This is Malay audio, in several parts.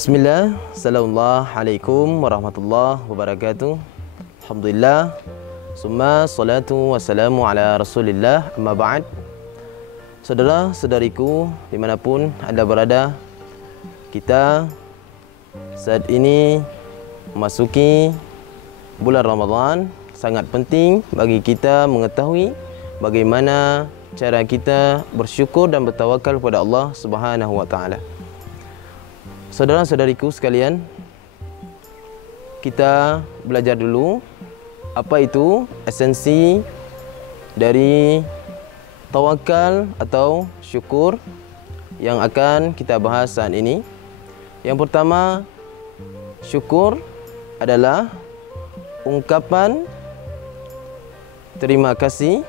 Bismillah, Assalamualaikum warahmatullahi wabarakatuh. Alhamdulillah, summa salatu wassalamu ala rasulillah, amma ba'd. Saudara-saudariku dimanapun anda berada, kita saat ini memasuki bulan Ramadan. Sangat penting bagi kita mengetahui bagaimana cara kita bersyukur dan bertawakal kepada Allah Subhanahu wa taala. Saudara-saudariku sekalian, kita belajar dulu apa itu esensi dari tawakal atau syukur yang akan kita bahas saat ini. Yang pertama, syukur adalah ungkapan terima kasih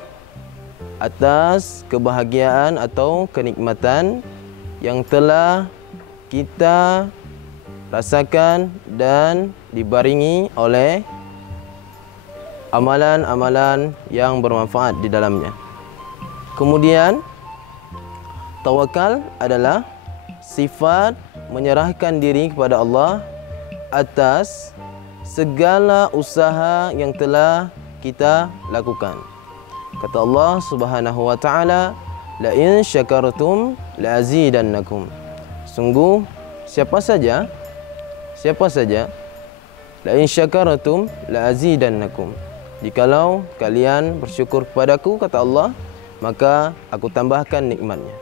atas kebahagiaan atau kenikmatan yang telah kita rasakan dan dibaringi oleh amalan-amalan yang bermanfaat di dalamnya. Kemudian, tawakal adalah sifat menyerahkan diri kepada Allah atas segala usaha yang telah kita lakukan. Kata Allah Subhanahu wa taala, "La in syakartum la azidannakum." Sungguh siapa saja la in syakaratum la azidannakum, jikalau kalian bersyukur kepadaku, kata Allah, maka aku tambahkan nikmatnya.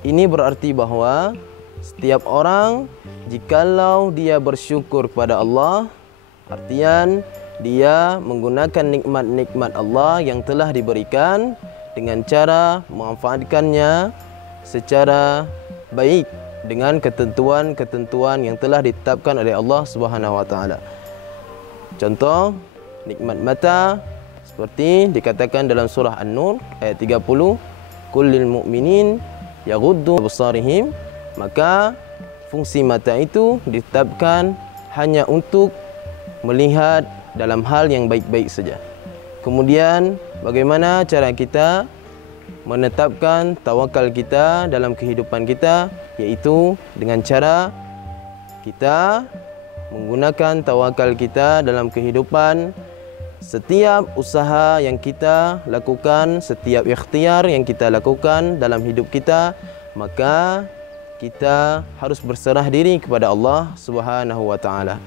Ini berarti bahawa setiap orang jikalau dia bersyukur kepada Allah, artian dia menggunakan nikmat-nikmat Allah yang telah diberikan dengan cara memanfaatkannya secara baik dengan ketentuan-ketentuan yang telah ditetapkan oleh Allah Subhanahu wa taala. Contoh, nikmat mata seperti dikatakan dalam surah An-Nur ayat 30, "Kullil mu'minin yaghuddu absarihim", maka fungsi mata itu ditetapkan hanya untuk melihat dalam hal yang baik-baik saja. Kemudian, bagaimana cara kita menetapkan tawakal kita dalam kehidupan kita, iaitu dengan cara kita menggunakan tawakal kita dalam kehidupan. Setiap usaha yang kita lakukan, setiap ikhtiar yang kita lakukan dalam hidup kita, maka kita harus berserah diri kepada Allah Subhanahu wa taala.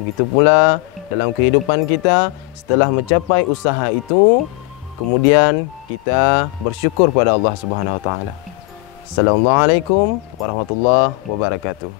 Begitu pula dalam kehidupan kita, setelah mencapai usaha itu, kemudian kita bersyukur pada Allah Subhanahu wa taala. Assalamualaikum warahmatullahi wabarakatuh.